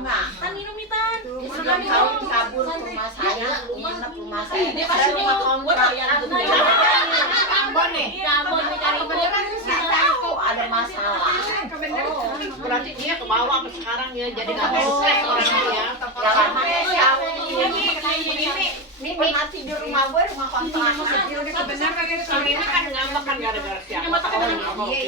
enggak? Tan minum nih Tan. Sebelum kau kabur ke rumah saya, nginep rumah saya. Dia pasti rumah kontrak. Ambon nih. Ambon nih cari beneran Saya tahu ada masalah. Berarti dia ke bawah ke sekarang ya, jadi nggak stres orangnya ya. Ya lama tahu ini pernah tidur rumah gue rumah kontrak. Benar kan kalau ini kan ngambek kan gara-gara siapa? Iya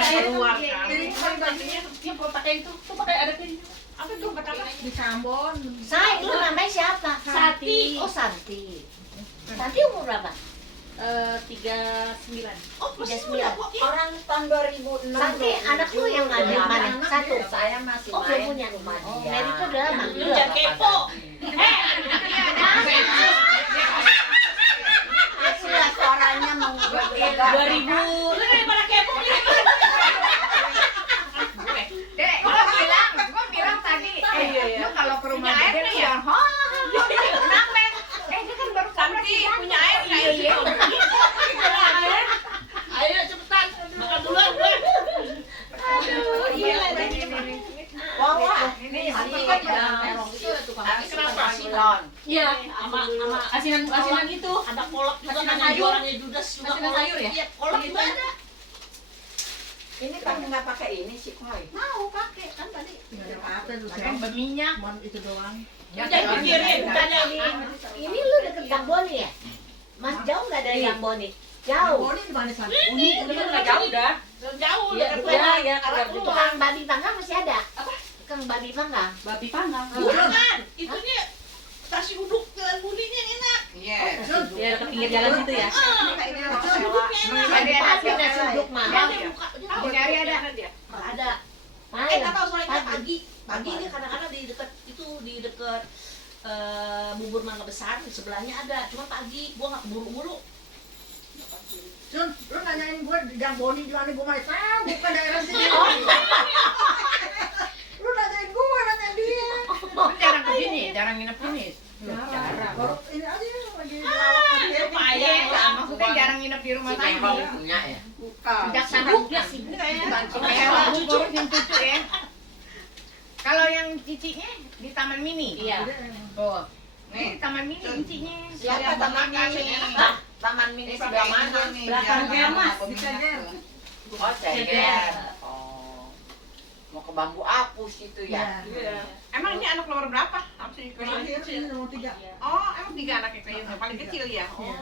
kita keluar kan. Dia mau pakai itu, tuh pakai ada kayak Apa tuh kata Di Ambon. Saya itu namanya siapa? Santi. Oh Santi. Santi umur berapa? 39. Oh, 39. Orang tahun 2006. Santi, anak lu yang ada mana? Satu. Saya masih Oh, main punya rumah Oh, dia. Mary itu adalah Nah, lu jangan kepo. Sudah suaranya mau berbeda. 2000. Lu daripada kepo nih. Dek, gua bilang tadi, lu kalau ke rumah dia tuh ya, kenapa? Dia kan baru Santi punya air enggak? Iya. Ayo cepetan. Makan duluan gue. Aduh, iya. Wah, ini Santi kan Kenapa? Silon. Iya, sama asinan itu. Ada kolak, asinan sayur. Orangnya judes juga Asinan sayur ya? Iya, kolak juga ada. Ini kan nggak pakai ini sih, Koi. Mau pakai kan tadi. Enggak ada apa lu kan berminyak. Cuman itu doang. Jangan pikirin, bukannya Ini lu deket Gang Boni ya? Mas jauh nggak dari Gang Boni? Jauh. Boni di mana sana? Ini udah nggak jauh dah. Jauh. Iya, ya, keluar Itu gitu. Kang babi panggang masih ada? Apa? Kang babi panggang. Babi panggang. Bukan, itunya nasi uduk dengan bulinya enak. Iya. Ya, dekat pinggir jalan situ ya. Ada nasi uduk mahal. Nyari ada. Ada. Nggak tahu soalnya pagi dia kadang-kadang di dekat bubur mangga besar di sebelahnya ada, cuma pagi gua nggak keburu-buru. Jun, lu nanyain gue di Gang Boni di mana gue mau tahu, bukan daerah sini. Lu nanyain gue, nanya dia. Jarang kesini, jarang nginep sini. Jarang. Baru ini aja lagi lawak dia. Iya, maksudnya jarang nginep di rumah saya. punya ya? Sejak sana Dia sibuk kayaknya. Kayak ngurusin cucu ya. Kalau yang cicinya di Taman Mini. Iya. Tuh. Nih, di Taman Mini cicinya. Siapa Taman Mini? Taman Mini sebelah mana nih? Belakangnya Mas, di Ceger. Oh, Ceger. Oh. Mau ke Bambu Apus itu ya? Iya. Emang ini anak nomor berapa? Apa sih? Terakhir ini nomor 3. Oh, emang 3 anaknya kayaknya. Paling kecil ya? Iya.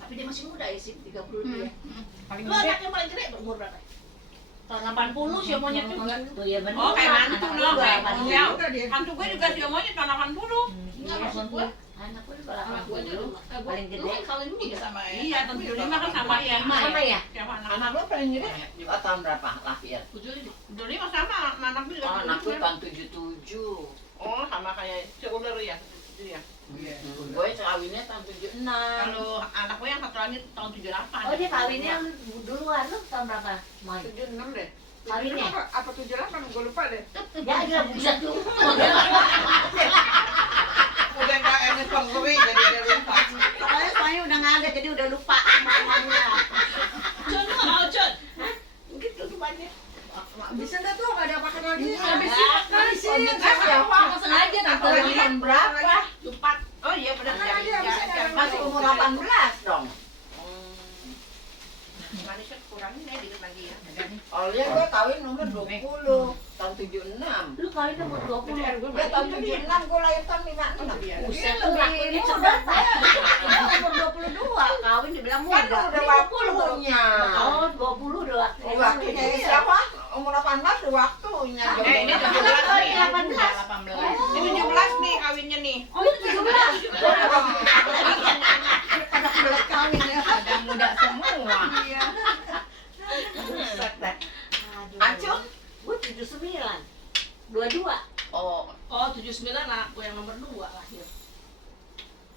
Tapi dia masih muda ya sih, 30 dia. Paling Lu gede. anak yang paling gede berumur berapa? Tahun 80 sih monyet tuh. Oh iya benar. Oh, kayak mantu Anak dong. gua, Kayak mantu. ya. Udah dia. Mantu gue juga sih monyet tahun 80. Enggak maksud gua. Anak gua juga Anak gua 80. dulu. Paling gede. Kalian dulu ya sama Iya, tahun 75 kan sama ya. Sama ya? Siapa anak? Anak lu paling gede juga tahun berapa lahir? 75 sama, anak gue juga. Oh, anak lu tahun 77. Oh, sama kayak si ular ya. Itu ya. Gue kawinnya tahun 76. Kalau anak gue yang satu lagi tahun 78. Oh, dia kawinnya duluan lu tahun berapa? Mai. 76 deh. Kawinnya? Apa 78? Gue lupa deh. Ya, dia buset lu. Udah nggak anniversary jadi dia lupa. Soalnya udah nggak ada jadi udah lupa namanya. Jon, mau Jon. Gitu rupanya. Bisa enggak tuh, enggak ada apa-apa lagi. Habisin. Apa sengaja tante lagi. Tahun berapa? 4. Oh iya benar. Mana dia, bisa Masih umur 18 dong. Manisnya kurangin ya dikit lagi ya. Oh iya, gue kawin nomor 20 tahun 76. Lu kawin umur 20. Ya tahun 76 gue lahir tahun 56. Buset, Lu lebih muda. umur 22, kawin dibilang Kan muda. udah waktunya. Oh, 20 udah waktunya. Waktunya siapa? Umur 18 udah waktunya. Ini 17 nih. 18. 18. Ini 17 nih kawinnya nih. Oh, itu 17. Pada kebelet kawin ya. Ada muda semua. Iya. Acung? Gue 79. 22. Oh, Oh, 79 aku yang nomor 2 lahir.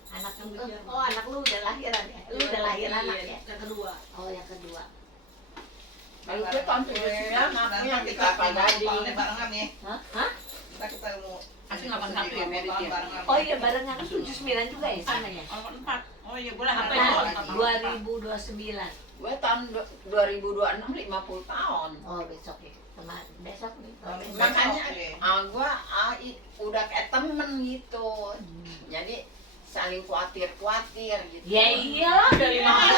anak lu. Oh, anak lu udah lahiran ya? Lu udah lahir anak ya? Yang kedua. Oh, yang kedua. Kalau gue tahun 79 anaknya yang kita pagadi. Barengan nih. Hah? Hah? Kita ketemu. Asli 81 ya merit ya. Oh iya, barengan 79 juga ya sama ya? 84. Oh iya, gue lah Apa apa ya? 2029. Gue tahun 2026 50 tahun. Oh, besok ya. Besok nih. Makanya Gua udah kayak temen gitu. Jadi saling khawatir gitu. Ya iyalah dari mana?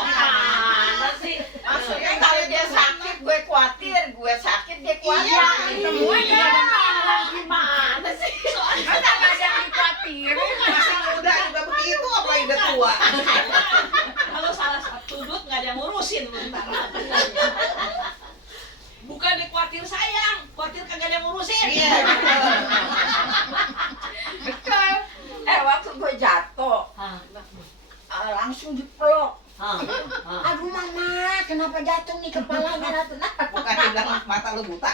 Mana sih? Maksudnya kalau dia sakit gue khawatir, gue sakit dia khawatir. Iya, Semuanya. Gimana sih? Masa nggak ada yang khawatir? masih muda juga begitu apa udah tua? Kalau salah satu sudut nggak ada yang ngurusin bentar. Bukan dikhawatir sayang, khawatir kagak ada yang ngurusin. Iya. Betul. Waktu gue jatuh, langsung dipeluk. Aduh mama, kenapa jatuh nih kepalanya? Bukan dibilang mata lu buta.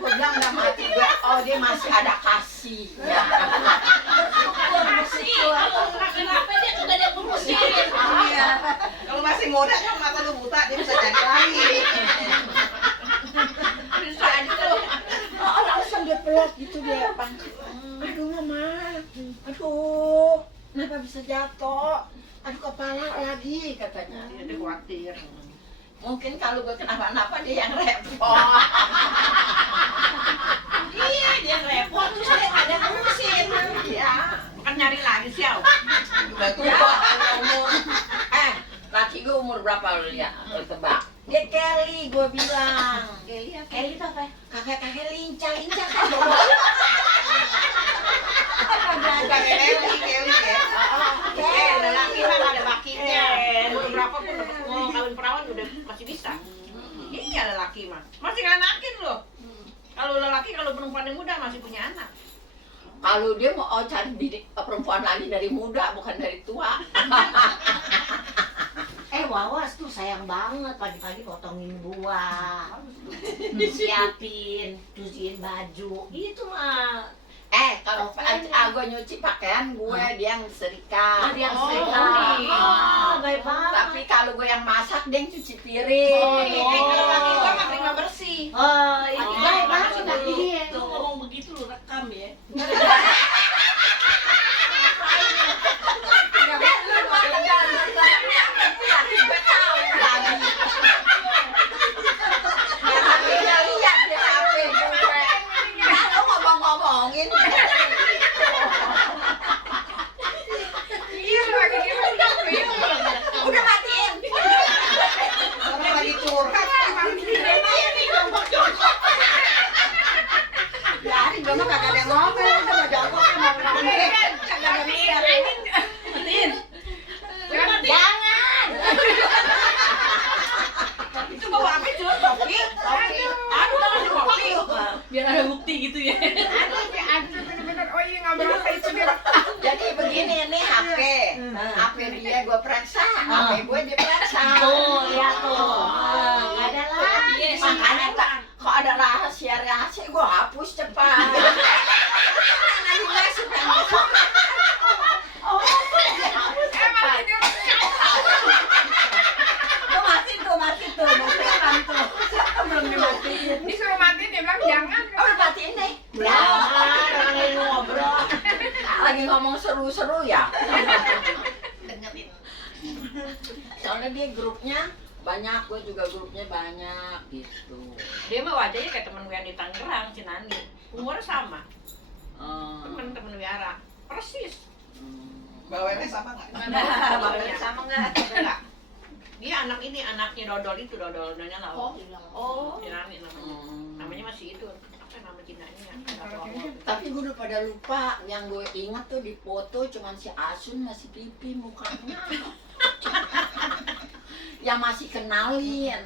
Gue bilang nggak mati gue, oh dia masih ada kasih. Ya. Kasih, kalau kenapa dia kagak ada yang ngurusin. Iya. Kalau masih muda kan mata lu buta dia bisa jadi lagi. Bisa gitu. Oh, langsung dia peluk gitu dia. Aduh mama, aduh, kenapa bisa jatuh? Aduh kepala lagi katanya. Dia khawatir. Mungkin kalau gue kenapa-napa dia yang repot. Iya, dia repot terus dia nggak ada yang ngurusin. Iya. Kan nyari lagi sih, Au. Udah tua. Ya, umur. Laki gue umur berapa lu lihat? Lu tebak. Dia Kelly, gue bilang. Kelly apa? Kelly itu apa? Kakek-kakek lincah kan. Bukan Kelly ya. Lelaki mah nggak ada bakinya. Umur berapa pun mau kawin perawan udah masih bisa. Iya lelaki mah. Masih nganakin loh. Kalau lelaki kalau perempuan yang muda masih punya anak. Kalau dia mau cari perempuan lagi dari muda, bukan dari tua. Wawas tuh sayang banget pagi-pagi potongin buah, siapin, cuciin baju, gitu mah. Kalau gue nyuci pakaian gue, dia yang setrika. Dia yang Oh, setrika. oh, Baik banget. Tapi kalau gue yang masak, dia yang cuci piring. Kalau laki gua mah terima bersih. Oh, ini baik banget Tuh, laki dia. Tuh ngomong begitu lu rekam ya. Udah matiin. Orang lagi curhat. Dari gue mah kagak ada yang ngomel, udah mau jongkok mau ngomel. Kagak ada mikir. Jangan. Itu bawa apa itu? Kopi? Aduh, kopi. Biar ada bukti gitu ya. Jadi begini nih HP dia gue periksa, HP gue diperiksa. Tuh, lihat tuh. Nggak ada lagi. Iya sih. Makanya kok ada rahasia gue hapus cepat. Nanti gue suka ngomong. Mati tuh, mau peran tuh. Belum dimatiin. Disuruh matiin dia bilang jangan. Oh, udah matiin deh. Jangan, lagi ngobrol. Lagi ngomong seru-seru ya. Dengerin. Soalnya dia grupnya banyak, gue juga grupnya banyak gitu. Dia mah wajahnya kayak temen gue yang di Tangerang, Cinani. Umurnya sama. Temen-temen Wiara. Persis. Bawelnya sama nggak? Bawelnya sama enggak? Enggak. Dia anak ini, anaknya Dodol itu, Dodol namanya Lau. Oh. Cinani namanya. Namanya masih itu. Apa nama Cinanya? Tapi gue udah pada lupa, yang gue ingat tuh di foto cuman si Asun masih pipi mukanya. Yang masih kenalin.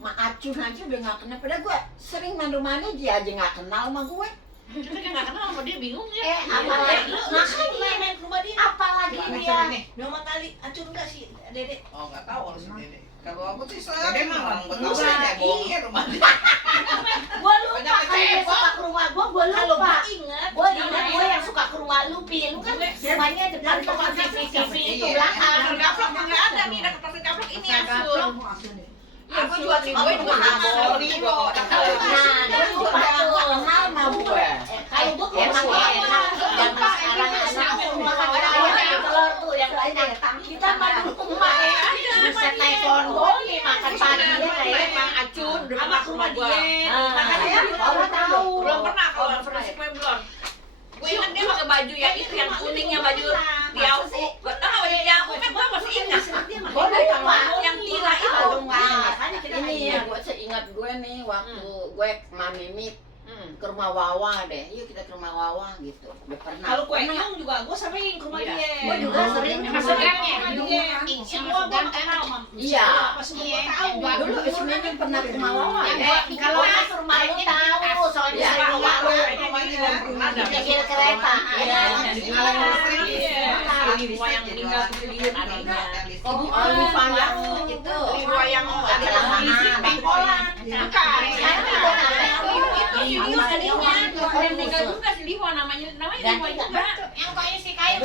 Ma Acun aja udah gak kenal, padahal gue sering main rumahnya dia aja gak kenal sama gue. Kita kan nggak kenal sama dia, bingung ya. Apalagi Makanya main ke rumah dia. apalagi Mana dia. Acun nih? Dua kali, acur enggak sih, Dedek? Oh nggak tahu harus Dede. Kalau aku sih Dede sering mah orang enggak. Betawi aja iya rumah dia. Gua lupa Banyak kalau dia kecewa. suka ke rumah gua Kalau lupa. gue ingat, Gua ingat gua yang suka ke rumah lu, Pi. Lu kan rumahnya depan tukang TV itu belakang. Pasar gaplok nggak ada nih, dekat pasar gaplok ini Asun. Ya gue juga cuma gue pernah juga beli juga kok. Nah, dia lupa tuh. Kenal sama gue. Kalau gua Emang suka enak. zaman sekarang anak rumah kagak ada gitu loh. Kendor tuh yang datang. Kita mah dulu emak ya. Bisa taekwondo nih makan pagi ya. Emang acun, udah pernah ke rumah gua. Makanya orang tahu. Belum pernah kalau Persik belum. Gue ingat dia pakai baju yang itu yang kuningnya baju Diauku. Gak tahu baju Diauku kan gue masih ingat. Yang tila itu. Ini ya, gue ingat gue nih waktu gue sama Mimi ke rumah Wawa deh. Yuk kita ke rumah Wawa gitu. Udah pernah. Kalau kue iung juga gue sering ke rumah dia. Gue juga sering Semua gue kenal sama. Iya. Semua tahu. Dulu si Mimi pernah ke rumah Wawa ya. Kalau ke rumah lu tahu soalnya saya rumah lu pikir kereta. Liwa yang meninggal tujuh adanya. Oh, Liva yang itu. Liwa yang ada Pengkolan. pengkolan. Bukan. Serius adanya. Orang meninggal juga si Liwa namanya Liwa juga. Yang kayak si kayu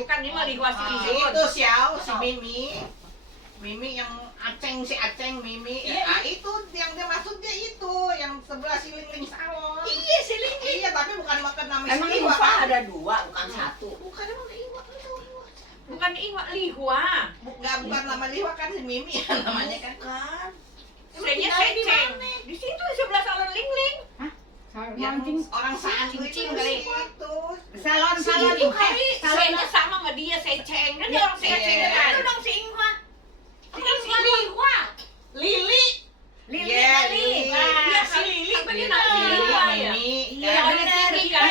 Bukan dia mah Liwa si Itu Xiao, si Mimi yang si Aceng Mimi. Ah itu yang dia maksudnya itu yang sebelah si Ling Salon. Iya si Ling. Iya, tapi bukan makan nama si Emang Liwa. Liva ada dua, bukan satu. Bukan emang Liwa. Bukan Iwa Liwa. Bukan nama Liwa kan si Mimi ya namanya kan. Bukan. Saya Seceng. Di situ di sebelah salon Ling Ling. Yang orang satu itu kali itu. salon Itu kali saya sama sama dia Seceng. Kan dia orang Seceng kan. Itu dong si Iwa. Bukan si Liwa. Lili. Iya, Lili. Iya si Lili. Apa dia namanya Liwa ya? Iya, orangnya tinggi kan.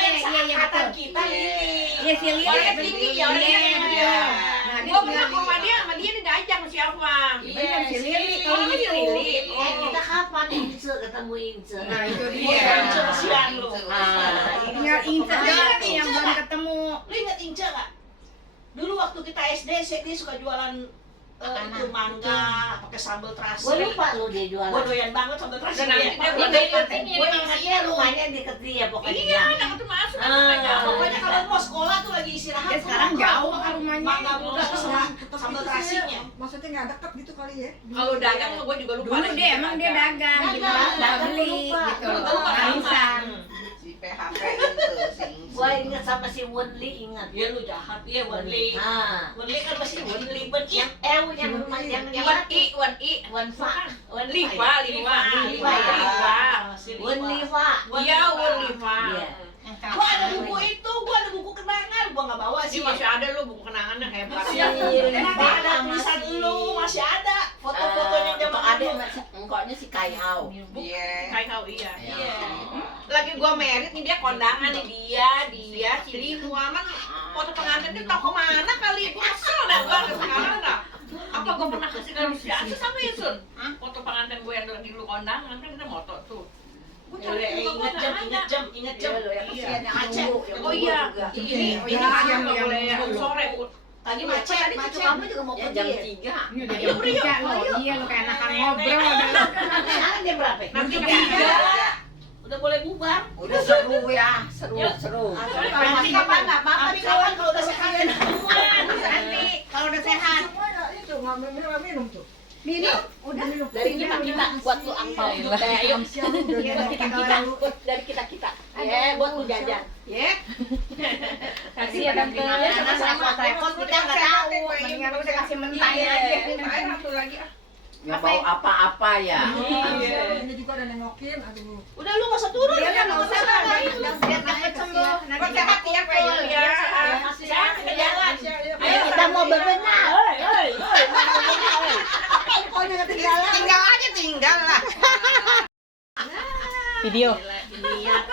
Kata kita Lili. Iya si Lili. Orangnya tinggi ya, orangnya tinggi ya. Gua pernah ke rumah dia sama dia diajak sama siapa? Iya si Lili. Oh, si Lili. Kita kapan Ince ketemu Ince? Nah itu Iya, dia. kesian lu. Tinggal Ince doang nih yang belum ketemu. Lu ingat Ince nggak? Dulu waktu kita SD, dia suka jualan itu mangga, pakai sambal terasi. Gue lupa lu dia jualan. Gue doyan banget sambal terasi. Dan nanti dia Gue beli ingatnya rumahnya deket dia pokoknya. iya, anak itu masuk Pokoknya kalau mau sekolah tuh lagi istirahat. Ya sekarang jauh ke rumahnya. Mangga muda sama sambal terasinya. Maksudnya nggak dekat gitu kali ya? kalau dagang gue juga lupa. Dulu dia emang dia dagang, gitu nggak beli gitu. Arisan. Si PHP itu si Gue inget sama si Wenli ingat. Dia lu jahat, dia Wenli. Nah, Wenli kan masih Wenli Ben yang yang rumah yang Wan I. Wenfa. Liva. Wenliva. Iya, Liva. Iya. Gua ada buku itu, gua ada buku kenangan, gua nggak bawa Sih sih. masih ada lu buku kenangannya hebat. Masih ada tulisan lu, masih ada foto-fotonya Itu zaman ada dulu. engkoknya si Kayau. Iya. Kayak kau iya. Iya. Lagi gua merit nih dia kondangan nih dia si Liva man foto pengantin dia tau kemana kali gua kesel dah gua sekarang dah. Apa gua pernah kasih ke si Asis sama ya Sun? Foto pengantin gue yang lagi lu kondangan kan kita moto tuh. Gua cari juga gua nggak ada. Ingat jam. Kasihan yang Aceh. nunggu, yang Oh nunggu iya, juga. ini siang nggak boleh sore. Tadi macet, Kamu juga mau Ya pergi jam ya? 3. Ini udah jam 3 loh. Iya lu kayak anak ngobrol udah. Sekarang jam berapa? Nanti Jam tiga. 3. Udah boleh bubar. Udah seru ya, seru. Nanti kapan nggak apa-apa nih kawan kalau udah sehat. Nanti kalau udah sehat. Itu ngambil minum tuh. Minum, udah minum. Dari kita buat lu angpau. Ayo. Dari kita. Ya, buat lu jajan. Ya. Kasih ya tante. Ya sama repot kita nggak tahu. Mendingan udah kasih mentah aja. Ayo satu lagi ah. Nggak bau apa-apa ya. Ini juga ada nengokin, aduh. Udah lu nggak usah turun. Dia kan nggak nggak usah lah. Biar cepet sembuh. Gua sehat ya kayak ya. Masih sehat ke jalan. Ayo kita mau bebenah. Apa infonya ketinggalan? Tinggal lah. Video. Niat.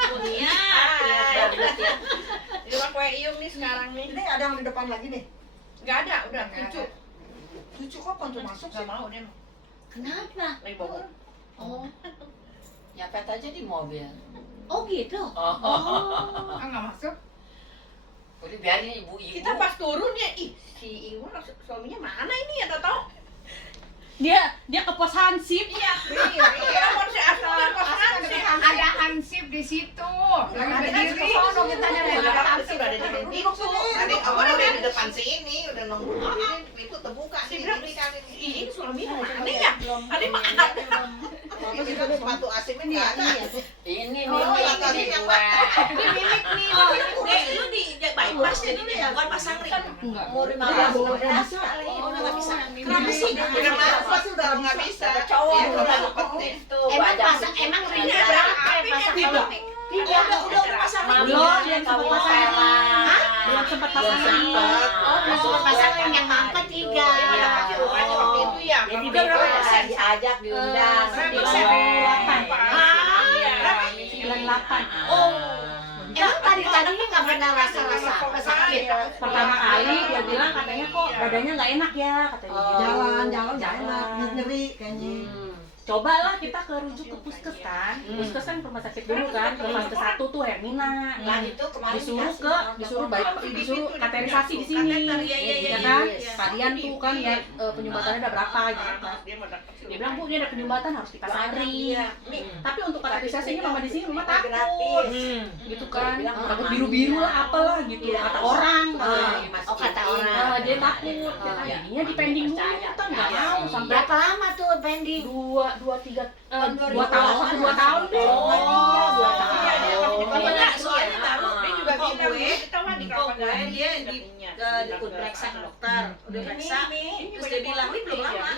Di rumah kue iung nih sekarang nih. Ini ada yang di depan lagi nih. Enggak ada, udah cucu. Cucu kapan tuh masuk Enggak sih? mau dia. Kenapa? Lagi bobo. Oh, Nyapet aja di mobil. oh gitu. Ah nggak masuk. Udah biarin ibu-ibu. Kita pas turun ya, ih si Ibu suaminya mana ini ya tahu? Dia ke pos Hansip. Iya, mau si asal pos Hansip. Ada hansip di situ. Lagi berdiri. Ada Hansip udah ada di pintu. Tadi awalnya udah di depan sini, udah nunggu. Ini pintu terbuka Si nih. berapa Ini kan ini suaminya mana ya? belum. Ada makan. Ini kan sepatu asimnya nggak ada. Ini tadi yang Mimik nih. Lu di bypass jadinya ya, bukan pasang ring. mau Nggak 15 boleh bisa. Oh, udah nggak bisa. Kenapa sih? Karena apa sih udah nggak bisa. Cowok Iya, udah udah seperti seperti. itu. Emang Ada pasang, emang ringnya ada apa? Pasang Tidak. Tidak. Udah pasang ring. Belum sempat pasang. Hah? Belum sempat Belum pasang. sempat. Oh, belum sempat pasang ring yang mampet 3. Iya, makanya waktu itu ya. Jadi Udah berapa mereka persen? diajak diundang. Berapa Sembilan. persen? 98. Oh. Emang tadinya nggak pernah rasa-rasa sakit. Pertama kali dia bilang katanya kok badannya nggak enak ya katanya. Oh. Jalan nggak Jalan. enak, nyeri kayaknya. Cobalah kita rujuk ke puskes kan. Puskes kan rumah sakit dulu kan. Ke fase 1 tuh Hermina. Nah itu kemarin Disuruh kateterisasi di sini. Ya kan? Sekalian tuh kan ya penyumbatannya ada berapa gitu kan. Dia bilang, "Bu, ini ada penyumbatan harus dipasang ring." Tapi untuk kateterisasinya mama di sini mama takut. Gitu kan. Takut biru-biru lah apalah gitu. Kata orang. Oh, kata orang. Nah, dia takut. Jadinya dipending dulu kan nggak mau sampai Berapa lama tuh pending? 2 tahun sampai 2 tahun deh. Oh, 2 tahun. Iya, Enggak, soalnya baru Dia juga kok bilang, gue, kita mah di kok gue kapan dia udah periksa ke dokter, udah periksa, terus dia bilang ini belum lama,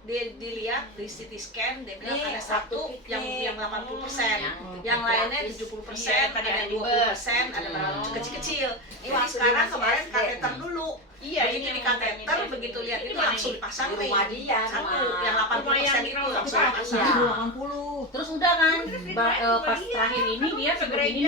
dia dilihat di CT scan, dia bilang ada satu yang 80%, yang lainnya 70%, ada yang 20%, ada yang kecil-kecil. Ini sekarang kemarin kateter dulu. Begitu di kateter, begitu lihat itu langsung dipasang ring. rumah dia Satu, yang 80% itu langsung dipasang. Itu 80. Terus udah kan, pas terakhir ini dia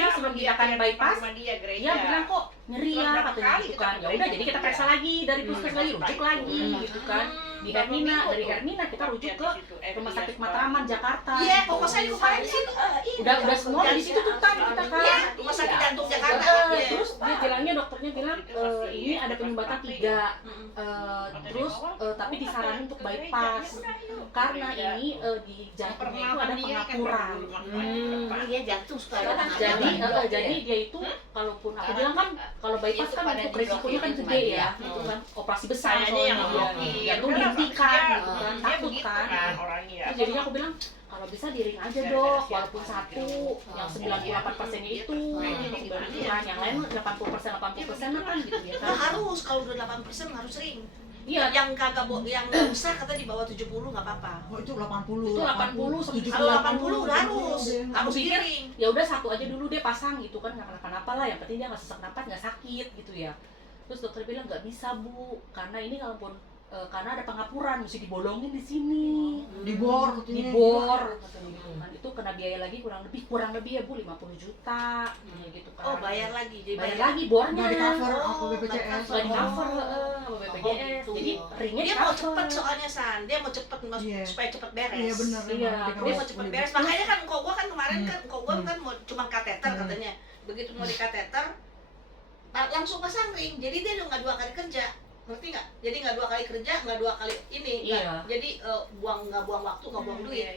sebelum kita akan bypass, dia bilang kok nyeri ya katanya gitu kan. Ya udah jadi kita periksa lagi dari puskes lagi, rujuk lagi gitu kan. Di Hermina, dari Hermina kita rujuk ke Rumah Sakit Matraman Jakarta. Iya, pokoknya saya kemarin di situ. Udah semua di situ tuh kan kita kan. Iya, Rumah Sakit Jantung Jakarta. Iya. Terus dia bilangnya dokternya bilang ini ada penyumbatan 3. Terus tapi disaranin untuk bypass karena ini di jantungnya itu ada pengapuran. Iya, jantung suka ada. Jadi dia itu kalaupun aku bilang kan kalau bypass kan untuk resikonya kan gede ya, itu kan operasi besar soalnya dia jantung dihentikan gitu kan, takut kan. Terus jadinya aku bilang kalau bisa di ring aja dok, walaupun satu yang 98%-nya itu kan, yang lain 80% kan gitu ya kan. Harus kalau udah 8% harus ring. Iya, Yang kagak yang nggak usah kata di bawah 70 nggak apa-apa. Oh itu 80. Itu 80, 70. Kalau 80 udah harus aku di pikir ring. ya udah satu aja dulu deh pasang gitu kan, nggak kenapa-napa lah, yang penting dia nggak sesak napas, nggak sakit gitu ya. Terus dokter bilang nggak bisa bu, karena ini kalaupun karena ada pengapuran mesti dibolongin di sini, Dibor katanya. dibor katanya gitu kan. Itu kena biaya lagi kurang lebih ya bu 50 juta gitu kan. Oh, bayar lagi. Jadi bayar lagi bornya, Nggak di cover nggak apa BPJS. di cover sama BPJS, jadi ringnya dia di mau cover. cepet soalnya San, dia mau cepet Iya. supaya cepet beres. Iya benar. Iya, Dia mau cepet beres. Makanya kan kok gua kan kemarin kan kok gua kan mau cuma kateter katanya. Begitu mau di kateter langsung pasang ring. Jadi dia udah nggak 2 kali kerja. Ngerti nggak? Jadi nggak 2 kali kerja, nggak 2 kali ini. Iya. Jadi nggak buang waktu, nggak buang duit.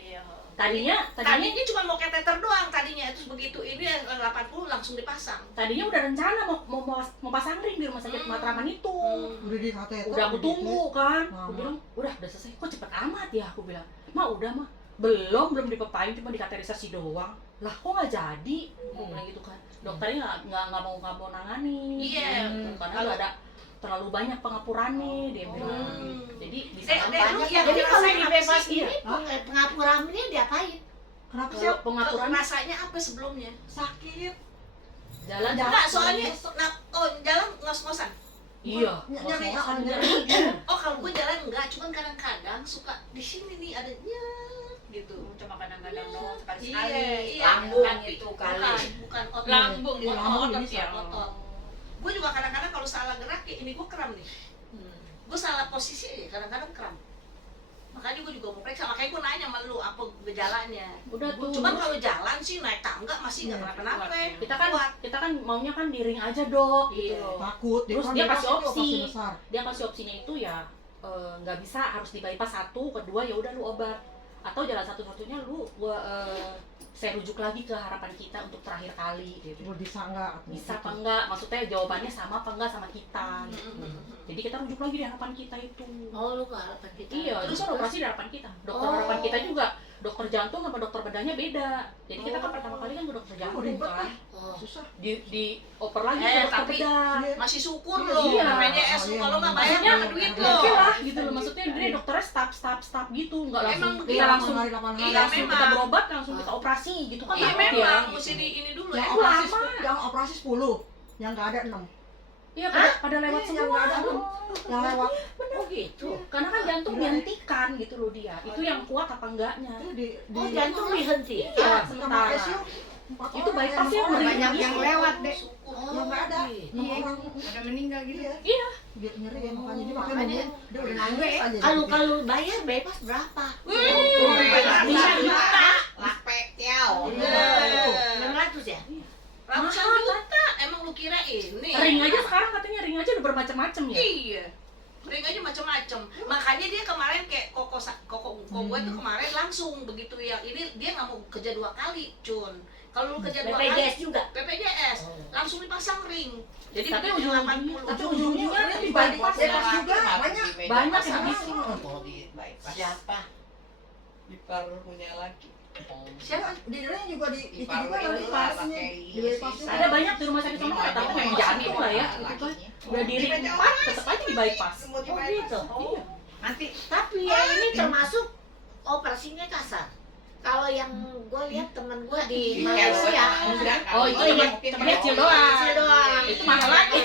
Tadinya Tadinya cuma mau kateter doang tadinya, terus begitu ini yang 80 langsung dipasang. tadinya udah rencana mau pasang ring di rumah sakit Matraman itu. Udah di kateter. Udah aku tunggu kan, Lama. aku bilang udah selesai, kok cepet amat ya, aku bilang udah mah belum dipepain, cuma dikateterisasi doang lah, kok nggak jadi, aku bilang gitu kan. Dokternya nggak mau nangani. Iya. Karena udah ada terlalu banyak pengapurannya, dia bilang. Jadi bisa Lu yang Jadi kalau ngerasain apa dibebas sih? ini pengapurannya diapain? Kenapa sih? pengapuran Rasanya apa sebelumnya? Sakit. jalan. Enggak, soalnya jalan ngos-ngosan. Iya. Nyeri. Oh, kalau gue jalan enggak, cuman kadang-kadang suka di sini nih adanya gitu. Cuma kadang-kadang doang Iya. Lambung itu kali. Bukan otot. Lambung, otot bisa. ya, otot. Gue juga kadang-kadang kalau salah gerak kayak ini gue kram nih. Gue salah posisi aja kadang-kadang kram. Makanya gue juga mau periksa, makanya gue nanya sama lu apa gejalanya. Udah tuh. Cuman kalau jalan sih naik tangga masih nggak kenapa-napa. kita kan maunya kan di ring aja dok gitu Iya. loh. Takut. Terus kan dia kasih pasti opsi. operasi besar. Dia kasih opsinya itu ya nggak bisa harus di bypass 1, kedua ya udah lu obat, atau jalan satu-satunya lu saya rujuk lagi ke Harapan Kita untuk terakhir kali gitu. Coba bisa nggak? Bisa apa enggak, maksudnya jawabannya sama apa enggak sama kita gitu. Jadi kita rujuk lagi di Harapan Kita itu. Oh lu ke harapan kita. Iya, Terus kan operasi di harapan kita. Dokter harapan kita juga dokter jantung sama dokter bedahnya beda. Jadi kita kan pertama kali kan ke dokter jantung kan. Susah. Di oper lagi ke dokter tapi bedah. masih syukur loh, Iya. BPJS lu kalau nggak bayar Maksudnya nggak duit lo. oke lah gitu loh. Maksudnya dia dokternya staf gitu, nggak langsung Emang kita iya, langsung Iya, langsung kita memang. berobat langsung kita operasi gitu kan Iya takut ya. memang, Gitu. mesti di ini dulu Yang ya. operasi lama. yang operasi 10, yang nggak ada 6. Iya pada lewat Yang semua. nggak ada 6. Yang lewat Oh gitu. Karena kan jantung dihentikan gitu loh dia. Itu yang kuat apa enggaknya. itu di Oh jantung dihenti. Iya, sama sementara. ICU 4 Itu orang, bypass 6 yang orang. banyak yang lewat deh. Yang nggak ada 6 orang. Udah meninggal gitu ya. Iya. Dia ngeri ya makanya dia Makanya- makanya dia udah nangis aja. Kalau bayar bebas berapa? Bisa juta. Lape tiao. 600 ya? Ratusan juta, emang lu kira ini? Ring aja sekarang katanya ring aja udah bermacam-macam ya. Iya. Ring aja macam-macam. Makanya dia kemarin kayak koko gue tuh kemarin langsung begitu yang ini dia nggak mau kerja 2 kali, Cun. Kalau lu kerja 2 kali, BPJS juga. BPJS langsung dipasang ring. Jadi Tapi begitu ujung-ujungnya- 80. tapi ujung-ujungnya di bypass bypass juga banyak. Banyak yang gitu. Siapa? Di paru punya laki. Siapa di dalamnya juga di itu paru juga itu nanti pasnya pakai di bypass juga. Ada banyak di rumah sakit sama rata memang jantung lah ya. Gitu kan. Udah di ring 4 tetap aja di bypass. Oh gitu. Iya. Nanti Tapi ya ini termasuk operasinya kasar. Kalau yang gue lihat temen gue di Malaysia, Oh, itu cuma kecil doang. kecil doang. Itu mahal lagi.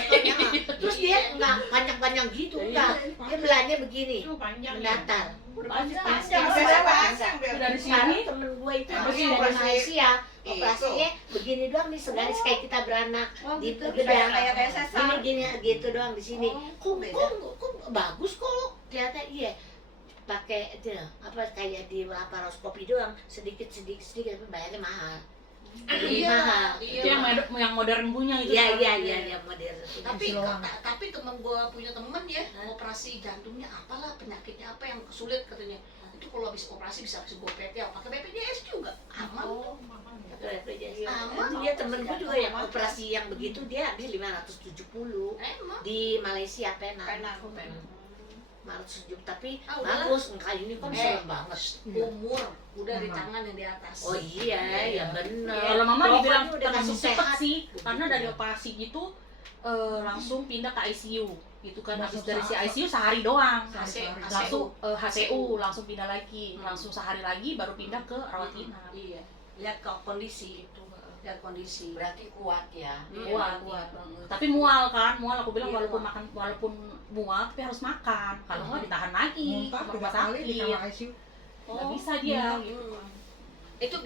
Terus dia nggak panjang-panjang gitu, enggak. Dia belanya begini, Panjang ya. mendatar. Panjang. Dari sini Sekarang temen gue itu Emang habis ini dari operasi Malaysia, itu. operasinya begini doang nih segaris kayak kita beranak di gitu. bedah. Kayak sesar. Ini gini gitu doang di sini. Kok bagus kok kelihatan iya. Pakai itu apa kayak di laparoskopi doang sedikit tapi bayarnya mahal. Lebih mahal. Iya. Itu yang modern punya itu. Iya modern. Tapi temen gue punya temen ya operasi jantungnya apalah penyakitnya apa yang sulit katanya itu kalau habis operasi bisa kasih PT ya pakai BPJS juga aman aman. Dia temen gue juga yang operasi yang begitu dia habis 570 emang di Malaysia Penang. 570 tapi bagus kali ini kan serem banget. umur udah di tangan yang di atas. Oh iya ya benar. Kalau mama dibilang udah termasuk kasih cepet sehat sih, karena dari operasi gitu langsung pindah ke ICU. Gitu kan habis dari si ICU sehari doang. Langsung HCU langsung pindah lagi, langsung sehari lagi baru pindah ke rawat inap. Iya, lihat ke kondisi itu, lihat kondisi. berarti kuat ya. Kuat banget. Tapi mual aku bilang walaupun mual tapi harus makan. Kalau nggak ditahan lagi, muntah ke 3 rumah kali di sakit. kamar ICU. Nggak bisa dia gitu.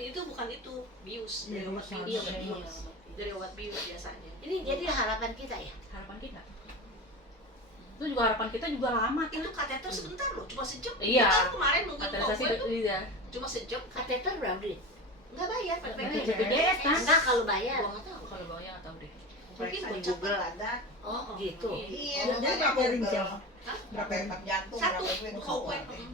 Itu bukan itu bius dari obat Iya, bius. bius. Dari obat bius biasanya. Ini jadi harapan kita ya. Harapan kita. Itu juga harapan kita juga lama kan. Itu kateter sebentar loh, cuma sejam. Iya. Kita kemarin nungguin Kateterisasi gue tuh iya. cuma sejam. Kateter berapa duit? Nggak bayar, BPJS kan. Enggak kalau bayar. Gua nggak tahu. Kalau bawahnya nggak tahu deh. Mungkin Periksa di bocor. Google ada. Oh gitu. Iya, Dia berapa ring siapa? Berapa detak jantung, Satu, berapa duit kau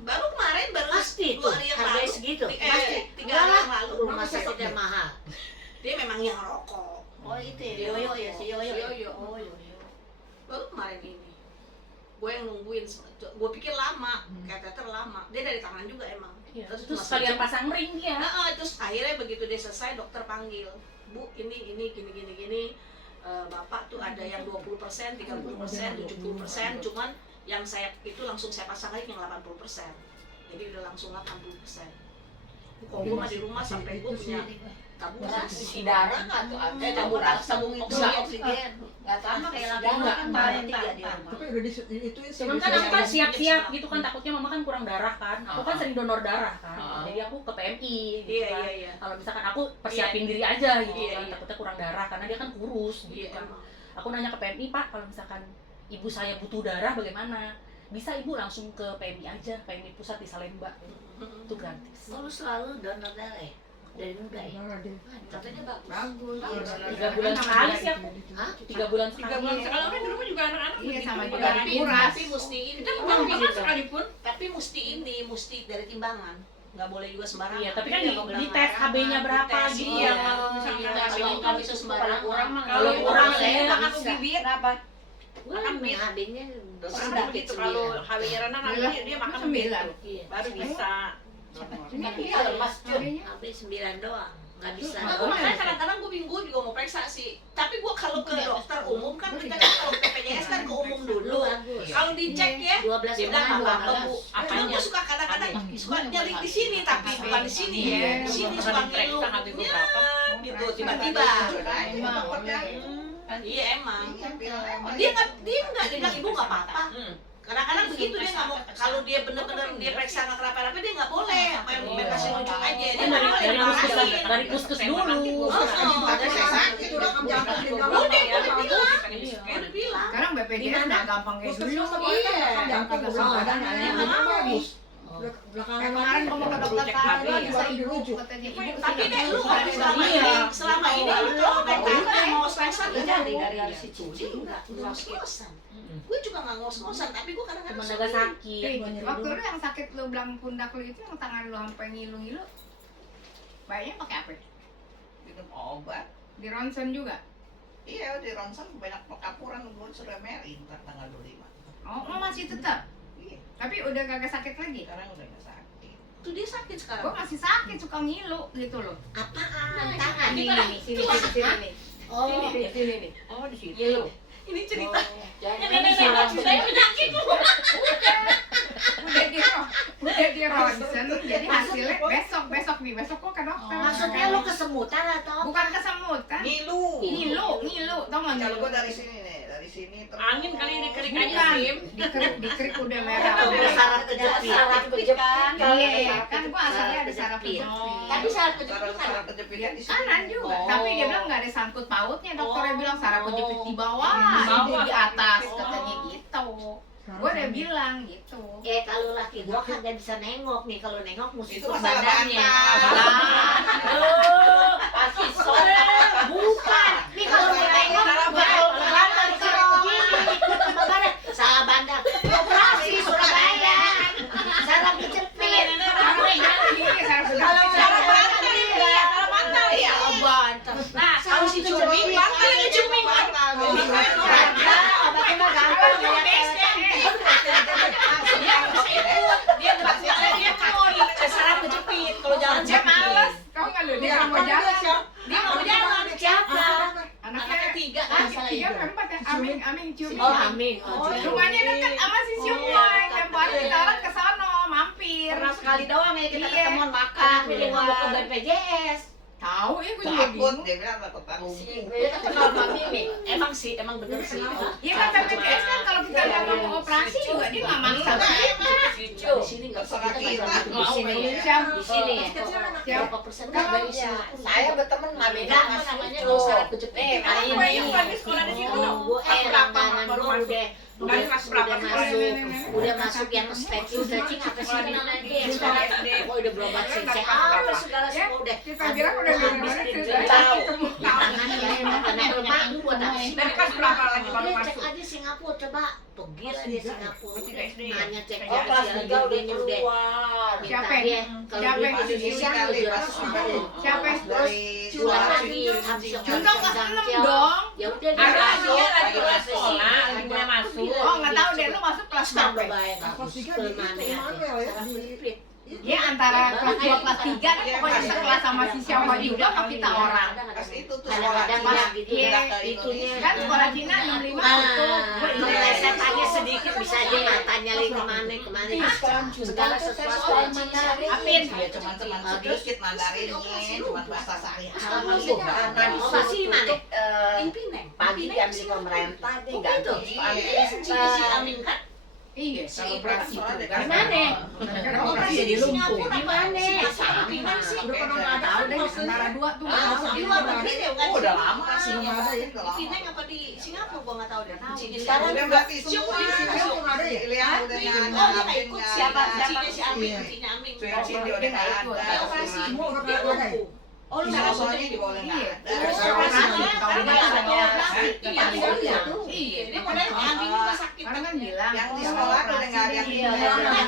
baru kemarin baru Pasti 2 tuh hari yang harganya lalu. segitu. Ti- Pasti. 3 hari yang lalu. Rumah sakitnya mahal. Dia memang yang rokok. Oh itu ya, Yoyo ya, si Yoyo. Yoyo. Oh Yoyo. Baru kemarin ini. Gue yang nungguin, gue pikir lama, kateter lama. Dia dari tangan juga emang. Iya. Terus Terus cuma sekalian sejam. pasang ring dia. Terus akhirnya begitu dia selesai dokter panggil, Bu ini gini, Bapak tuh ada yang 20%, 30%, 70%, cuman yang saya itu langsung saya pasang lagi yang 80%. Jadi udah langsung 80%. Kok gue mah di rumah sampai gue punya tabung Isi darah nggak tuh? tabung oksigen. Nggak sama kayak laki Sedang gua nggak? kan paling 3 di rumah. Tapi udah ituin sih. Cuman kan aku kan siap-siap gitu kan, takutnya mama kan kurang darah kan. Aku kan sering donor darah kan. Ah. Jadi aku ke PMI gitu Iya, kan. iya, iya. Kalau misalkan aku persiapin diri aja gitu Iya, kan, iya. takutnya kurang darah karena dia kan kurus gitu Iya, kan. emang. Aku nanya ke PMI, Pak, kalau misalkan ibu saya butuh darah bagaimana? Bisa ibu langsung ke PMI aja, PMI pusat di Salemba. Itu gratis. Oh, lu selalu donor darah ya? Dari muda ya? Katanya bagus. Bagus. 3 bulan sekali sih aku. Hah? 3 bulan sekali. Kalau orang di rumah juga anak-anak Iya, begitu. sama juga. Tapi mesti ini. Kita bukan gitu. sekalipun. Tapi mesti dari timbangan. Nggak boleh juga sembarangan. Iya, tapi kan Iya, di tes HB-nya berapa Dites, gitu iya. ya. Misalnya Iya, kalau kalau nggak bisa sembarangan. kurang mah Kalau kurang saya ya makan bibir apa? Makan mit. HB-nya Orang begitu kalau HB-nya renang dia makan mit tuh. Iya. Baru bisa. Iya, lemas cuy. HB 9 doang, nggak bisa. Makanya kadang-kadang gue minggu juga mau periksa sih. Tapi gue kalau ke dokter umum kan kita kan kalau BPJS kan ke umum dulu. Bagus. Kalau dicek ya, 12 dia bilang nggak apa-apa bu. Cuma Apanya? gue suka kadang-kadang suka nyeri di sini tapi bukan di sini ya. Di sini suka ngilu. Ya, gitu tiba-tiba. Iya emang. Dia nggak bilang ibu nggak apa-apa. Kadang-kadang begitu dia nggak mau kalau dia bener-bener dia periksa nggak kenapa-napa dia nggak boleh main bebasin rujuk aja dia Kan nggak boleh dimarahin. dari puskes dulu. Ada saya sakit udah kamu jangan Udah bilang. Sekarang BPJS nggak gampang kayak dulu. Yang kagak sadar, Emang bagus. belakangan Kemarin kamu ke dokter Cek Tara KB juga ya. dirujuk katanya ibu. Tapi deh lu kalau selama ini lu kalau BKK mau ngos-ngosan Dari dari si situ Cici enggak ngos-ngosan. Gue juga nggak ngos-ngosan tapi gue kadang-kadang Cuma suka. agak sakit. Waktu lu yang sakit lu bilang pundak lu itu yang tangan lu sampai ngilu-ngilu. Baiknya pakai apa? minum obat. Di ronsen juga. Iya, di ronsen banyak pekapuran gue sudah merin tanggal 25. Oh, masih tetap. Iya, Tapi udah kagak sakit lagi. sekarang udah nggak sakit. Tuh dia sakit Gua sekarang. masih sakit suka ngilu gitu loh. apaan tangan Nih, sini nih. oh Sini nih. Oh di situ. Ngilu. Ini cerita. jangan Nenek-nenek saya penyakit lu. Udah di ronsen. Jadi hasilnya besok nih. Besok gua ke dokter. maksudnya lu kesemutan atau Bukan kesemutan. Ngilu. Ngilu. Tau nggak Kalau ngilu? gue dari sini nih, dari sini terus. Angin kali ini kerik aja Bukan. Sim. Dikerik udah merah. udah saraf kejepit Iya, kan gua asalnya ada saraf kejepit. kejepit. tapi saraf kejepit Saraf kan saraf kejepitnya di sini. Kanan juga, Oh. tapi dia bilang nggak ada sangkut pautnya. Dokternya bilang saraf kejepit di bawah, Di bawah. ini di atas Oh. katanya gitu. Gua udah bilang gitu. kalau laki gua kan nggak bisa nengok nih, kalau nengok mesti Itu ikut masalah badannya. bantal. Pasti bukan. Nih kalau dia nengok bakal bantal begini ikut sama badan. Salah bandar. Operasi Surabaya. Saraf kejepit. Kalau Saraf bantal ya, kalau bantal ya. Bantal. Nah, kalau si Cumi bantal yang Cumi Bantal. Obatnya mah gampang ya. dia kaki saraf kejepit kalau jalan dia males, kau nggak lu dia nggak mau jalan. dia nggak mau jalan Siapa? Anaknya tiga tiga empat ya, Aming cium. Oh, Amin. Rumahnya deket sama si Ciumoy, tiap hari kita orang ke sono mampir. pernah sekali doang ya kita Iya. ketemuan makan Tapi dia nggak mau ke BPJS. Tahu ya, gue juga Takut, bingung. dia bilang takut takut. dia kan kenal Mbak Mimi emang sih emang bener sih Iya kan BPJS kan kalau kita nggak mau operasi juga dia nggak maksa. Di sini nggak usah kita nggak di sini ya. Di sini ya. Berapa persen kan dari sini? saya berteman nggak beda Beda apa namanya kalau saraf kejepit. Nah, Iya, gue yang bukan di sekolah di situ dong. Gue Berapa langganan baru gue masuk? udah Kelas berapa masuk, udah masuk yang stretching apa sih namanya yang sekolah SD. Oh udah berobat sensei apa segala semua udah. Kita bilang udah habis ketemu. tangan ya, karena lemak buat apa sih? Dari kelas berapa lagi baru Dia cek masuk? aja Singapura, coba pergi lah dia Singapura. Tiga SD. Nanya cek oh kelas 3 udah keluar Siapa dia yang- kalau siapa di yang Indonesia kali 750. Siapa yang Terus jualan lagi habis Contoh kelas 6 dong. ya udah dia Ada masuk dia lagi mulai sekolah, lagi mulai masuk. Oh nggak tahu deh, lu masuk kelas Sekarang berapa? udah baik Kelas tiga ke di mana itu, ya mana ya, saraf di- kejepit. Dia antara kelas 2 kelas 3 kan pokoknya sekelas sama si siapa juga sama kita orang. Pas itu tuh Kadang-kadang sekolah ya Cina gitu Iya, ya ke itunya Kan sekolah Cina 65 itu. Gue ingat. Melesetannya sedikit bisa aja ya tanya lagi kemana segala sesuatu Amin. ya cuman sedikit Mandarinnya, cuman bahasa sehari-hari. masih mana pagi diambil pemerintah dia nggak Begitu. si Amin kan Iya, kalau operasi itu di kan. mana Operasi di lumpuh. di mana Pimpinan sih Udah pernah nggak tahu deh antara dua tuh. di luar negeri deh bukan Oh, udah lama sih sih. di Pineng apa di Singapura gua nggak tahu deh Cina Sekarang Udah berarti semua Cuma semua ada ya. Lihat udah nggak oh ada. dia nggak ikut siapa si Amin Cina Amin Cuci dia udah nggak ada. operasi Semua udah dia nggak ada. lumpuh oh lu Salah nggak soalnya juga udah nggak Iya. ada. Terus operasi operasi. karena dia ada operasi iya Iya, dia modalnya Amin juga sakit Orang kan bilang Yang di sekolah udah nggak ada yang Iya.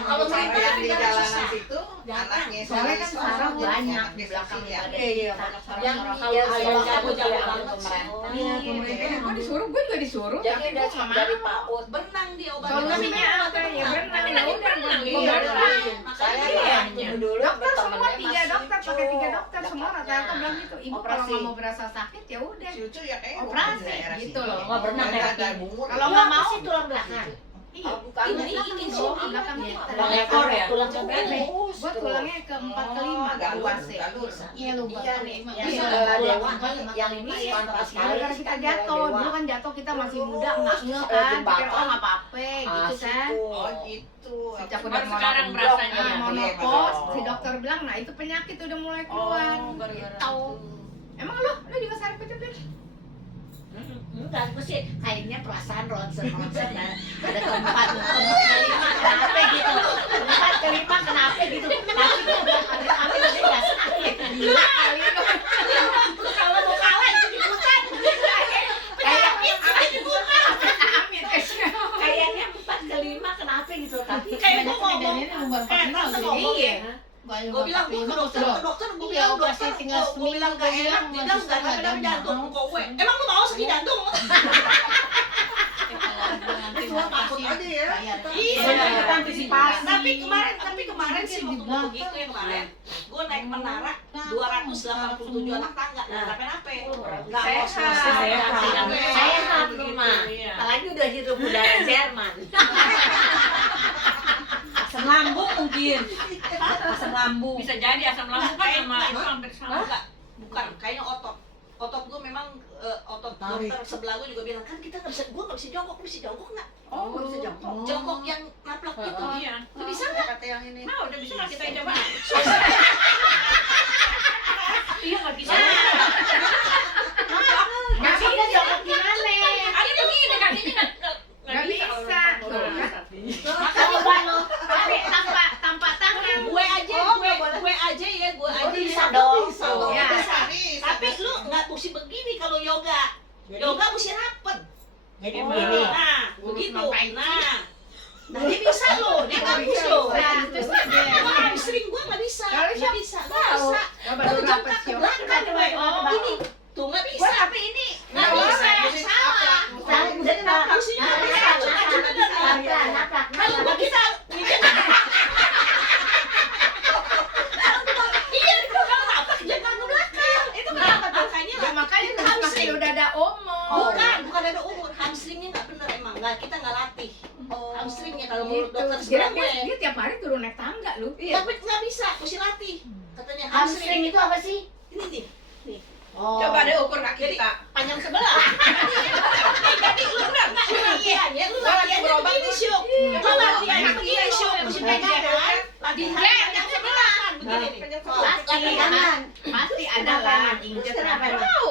Kalau cerita yang di kan jalanan susah. situ anaknya Soalnya kan saraf banyak di di belakang ya. Iya, banyak yang saraf. yang yang jago-jago banget. pemerintah. Iya, pemerintah gue disuruh, gue juga disuruh, Jadi tapi gue udah nggak dari mau. PAUD. Benang dia obatnya. Solusinya apa ya berenang, ya udah gue Iya, berenang. saya Iya. dulu Dokter semua temennya 3 dokter, Mas pakai 3 Cucu. dokter semua rata-rata bilang gitu. Ibu kalau Operasi. nggak mau berasa sakit ya udah. Cucu ya kayak Operasi, daerah gitu sini. loh. Nggak berenang Ada- ya. ada bungur. Kalau nggak mau, sih tulang belakang. iya. Oh, bukan. Ini Belakang iya. kita. Tulang ekor ya? Tulang Bebek. Terus, Gue tulangnya ke-4 ke-5 galur, luas ya. galur. Iya lu Iya nih, yang Iya. sebelah Tulang dewa apa? yang ini pantas sekali. Gara-gara kita jatuh, dulu kan jatuh kita masih muda, nggak nge Terus, kan, jembatan. pikir oh nggak apa-apa gitu kan. Oh gitu. Sejak Baru udah sekarang monopos, berasanya ya. monopos, si dokter bilang, nah itu penyakit udah mulai keluar. gara-gara. Tahu? Emang lu juga saraf kejepit? Enggak, gue sih kayaknya perasaan ronsen ada keempat kelima kenapa gitu, keempat kelima kenapa gitu, tapi gue udah kami nggak sakit, gila kali lu. Kalau mau kalah itu diputar, kayaknya 4 ke 5 kenapa gitu, tapi Kayak gue ngomong, tante ngomong ya. Iya. Gue bilang gue ke dokter, gue bilang dokter, gue bilang gak enak, dia bilang gak ada jantung, kok gue, emang lu mau sakit jantung? Cuma takut aja ya. Iya. Kita antisipasi. Tapi kemarin sih waktu gue begitu ya kemarin, gue naik menara 287 anak tangga, nggak kenapa-napa, nggak mau sehat rumah, apalagi udah hidup udara Jerman. Asam lambung mungkin. Asam lambung. Bisa jadi asam lambung kan sama itu hampir sama. Enggak, bukan, kayaknya otot gue memang otot dokter sebelah gue juga bilang kan kita nggak bisa, gue nggak bisa jongkok, lu bisa jongkok nggak? Oh, nggak bisa jongkok. Jongkok yang naplak gitu. Iya. Lu bisa nggak? Kata yang ini. Nah, udah bisa lah kita coba. Iya nggak bisa. Nggak bisa jongkok gimana? Ada begini kakinya Nggak bisa. Coba lo, Tapi tanpa tangan. Gue aja ya, gue aja bisa ya. dong. Bisa dong. Ya. Bisa. Tapi lu nggak mesti begini kalau yoga. Yoga mesti rapet. Jadi Oh. begini. Nah, begitu. Nah, dia bisa loh, dia bagus loh. Nah, terus dia. Gua hamstring gua nggak bisa. Kalau Nggak siapa bisa. tahu? Nggak bisa. Coba Gua lu jongkok rapet ke siapa? belakang gue. Oh. Gini. Tuh nggak bisa. Tapi ini Nggak bisa. Salah. Jadi naplak Mestinya nggak nggak bisa, bisa. naplak. Kalau gua bisa iya, gua nggak naplak jangan ke belakang. Itu kenapa tuh? Makanya ya makanya terus makin udah ada omong. bukan ada umur, hamstringnya nggak bener emang, nggak kita nggak latih hamstringnya kalau menurut Gitu. dokter Kira sebelah gue. dia tiap hari turun naik tangga lu. Tapi nggak bisa, mesti latih. Katanya Hamstring itu apa sih? ini nih, Oh. Coba deh ukur kaki kita. panjang sebelah. Jadi lu latihannya, lu latihannya begini syuk. Lu latihannya begini syuk, mesti pegangan. Latihannya panjang sebelah kan begini nih. Latihan. Pasti ada lah Terus injet kenapa apa. emang? Tahu?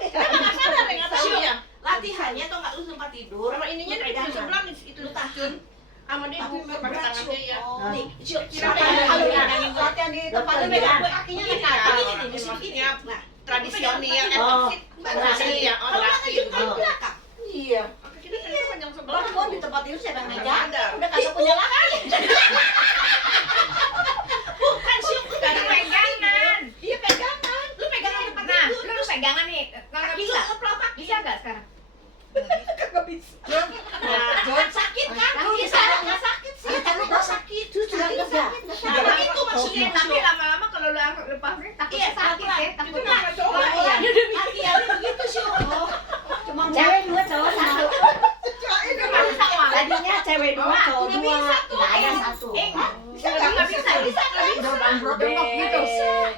Kenapa nggak sadar ya nggak tahu ya? Latihannya tuh nggak lu tempat tidur. Sama ininya lu di pegangan. sebelah itu Lu tacun. sama dia Tapi pakai berat tangan syuk. dia ya. Nih, syuk. Kira-kira Kalau ya. pegangin gua. Latihan di Dokter tempat bilang. Gue kakinya naik atas. Begini nih, mesti begini. Nah, Tradisional Oh. tradisi ya kalau nggak latih. jempol belakang. Iya. Kita kan panjang sebelah. Kalau gua di tempat itu siapa yang megang? Ada. Udah kagak punya laki. Bukan syuk. Lu Ada pegangan. Iya pegangan. Lu pegangan tempat Nah, tidur. lu pegangan nih. Nggak Kaki lu bisa. ngeplak. Bisa nggak sekarang? Kagak bisa. Nah, sakit kan? Kan Bisa bisa. nggak sakit sih? Tapi nggak sakit. Terus sudah kerja. Nah, begitu maksudnya. Tapi lama-lama kalau lu lepas takutnya Iya, sakit ya. pelan-pelan. Takutnya. Oh iya, latihannya begitu syuk. Cuma Cewek 2, cowok 1. Itu masih sama. Tadinya cewek 2, cowok udah 2. bisa tuh. Nggak ada 1. Bisa nggak bisa? Bisa Udah bangkrut Bengkok gitu.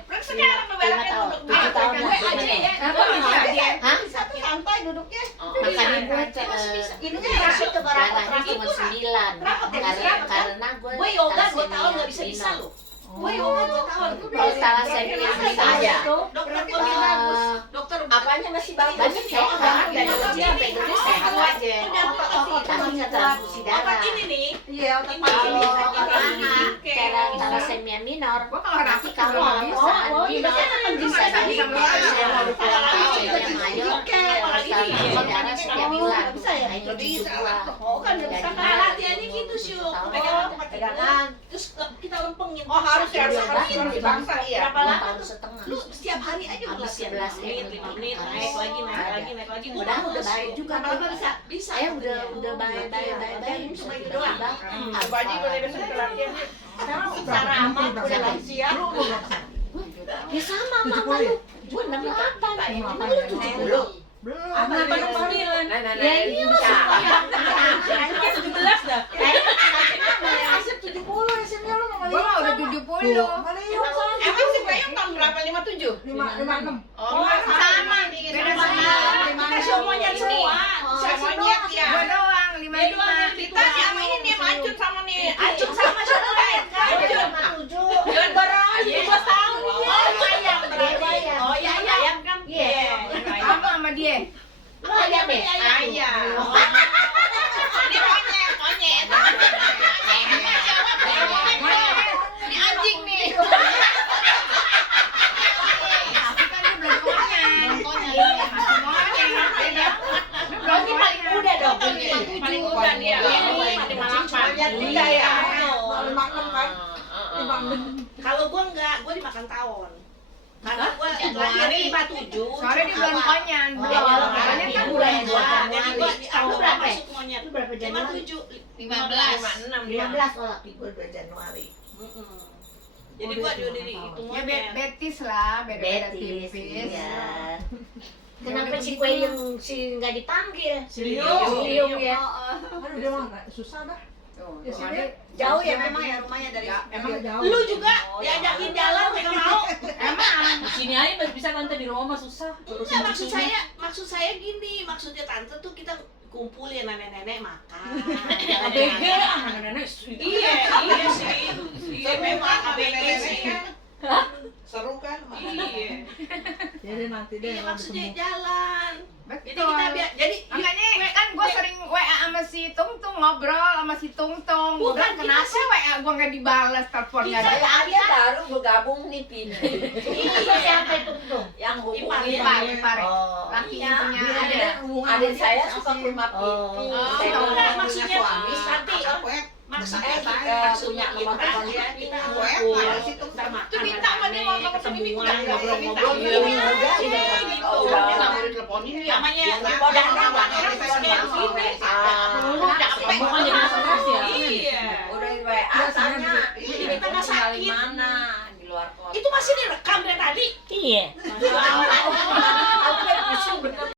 Terus sekarang lu Lima beraknya tahun. duduk. 7 tahun. Gue aja ya. Kenapa bisa dia? Hah? satu santai duduknya. Makanya gue Ininya masuk ke rapat, darahnya cuma 9. Karena gue Gue yoga 2 tahun nggak bisa lo. Gue yoga 2 tahun. Kalau salah saya bisa aja. Dokter gue bilang dokter Apanya masih bagus? Banyak sehat dari kecil sampai gede sehat aja. Tapi nggak transfusi darah. obat ini nih. Iya, otak Ini pagi. Kalau cara semia minor. Gua kalau Nanti dapet kamu juga kalau bisa. mau Iya, bisa kan bisa bisa, di bisa, saya mau bisa. pulang Apalagi yang juga mayor tiket, apalagi saudara setiap bulan bisa ya? nah, itu Bisa cucu gua. Oh kan udah bisa. Jadi, Nah latihannya gitu sih. tahun Pegangan ada. pegangan. Terus kita lempengin. Oh harus ya, Iya, harus dipaksa ya. Berapa Dua lama tahun tuh? setengah Lu setiap hari aja lu Habis latihan 11 menit, 5 menit, naik lagi, naik Ada. lagi, naik lagi. Udah baik juga Lama-lama tuh. bisa, bisa. saya udah baik Cuma itu doang. Coba aja boleh besok kita latihan yuk. secara aman udah lansia ya sama mama lu gua 68 emang lu 70 Apa 69? ya iya lu semua yang Kayak 17 dah. Asep 70 ya sini lu mau Gua mah udah 70. Emang si Bayang tahun berapa? 57? 56. Oh, sama nih. Beda Sama. sama. Kita semuanya semua. Sama monyet ya. Gua doang Dia doang 55. yang Kita sama ini nih Macut sama nih. Acut sama siapa lain kan? Jangan barang. 17 tahun dia. Bayang. Oh iya, ayam kan? Iya. Sama sama dia. lu ayam deh Ayam. Ini monyet, monyet. Ini anjing nih. Tapi kan dia belum konyang. Masih monyet. Beda. Lu belum ini paling konyang. muda dong Paling muda dia. Ini 58. Muda ya. 56 kan? Kalau gua enggak, gua dimakan tawon. Karena gua lahir 57. Soalnya dia belum konyang. Oh, Belum. kalau Makanya dia kan bulan bulan dua. Jadi gua Kamu aku berapa? masuk monyet. lu berapa Januari 57. 56 dia. 15 kalau Gue 2 Januari. Jadi gua juga dari itu Ya monyet. betis lah, beda-beda Betis tipis. iya kenapa si kue yang si nggak dipanggil Serius? Liung ya Aduh dia mah nggak susah dah. Tuh, Ya, tuh, sini. ada- Jauh ya memang ya rumahnya dari. Ya, Emang jauh. Lu juga diajakin jalan enggak mau. Emang. Di sini aja masih bisa tante di rumah mah susah. Enggak, maksud saya gini, maksudnya tante tuh kita kumpulin nenek-nenek makan. ABG anak-nenek Iya, iya sih. Iya memang ABG sih. Seru kan? Iya. Jadi nanti deh Iya kalau maksudnya ketemu. jalan. Jadi Betul. kita biar jadi Makanya kan gue sering WA sama si Tungtung, ngobrol sama si Tungtung. Gua Bukan, bilang, kenapa WA gue nggak dibalas teleponnya? Kita- Dia baru bergabung nih Pin. itu siapa itu tuh Yang Ipar, hubungin Ipar. oh Lakinya punya Dia ada. ada hubungan adik sama saya dia, suka ke rumah Oh. Pipi. Oh, Saya enggak, bilang, maksudnya suami, nanti punya maksudnya nomor kita telepon ya, Pipi. kita Gue ngumpul. ada situ. Ntar makan Itu minta sama dia mau ketemu si Mimi juga nggak boleh minta. ngobrol-ngobrol Iya, gitu. iya, Iya, iya. gitu. Oh, Dia udah. nggak boleh teleponin ya. Namanya Dia udah nggak nama boleh orang kayak begini. Ah. Kamu kan jadi stres ya. Iya. Udah di WA tanya, Kita nggak tinggal di sakit. mana? Di luar kota. Itu masih direkam dari tadi. iya Masya Allah. Aku kayak pusing bener.